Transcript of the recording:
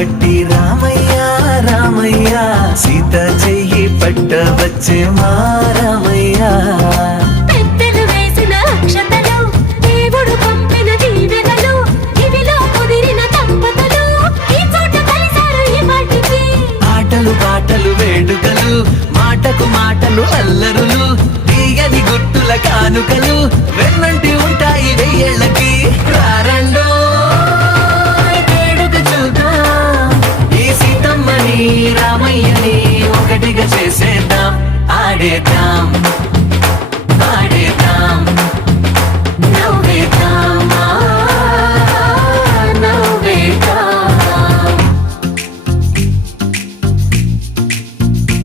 పట్టి రామయ్య రామయ్య సీత చెయ్యి పట్ట వచ్చే మా రామయ్య పెద్దలు వేసిన అక్షతలు దేవుడు పంపిన దీవెనలు ఇవిలో కుదిరిన దంపతులు ఈ చోట కలిసారు ఈ పాటికి ఆటలు పాటలు వేడుకలు మాటకు మాటలు అల్లరులు తీయని గుర్తుల కానుకలు వెన్నంటి ఉంటాయి వెయ్యేళ్ళకి రారండో వేడుక చూద్దాం ఈ సీతమ్మని రామయ్యని ఒకటిగా చేసేద్దాం ఆడేద్దాం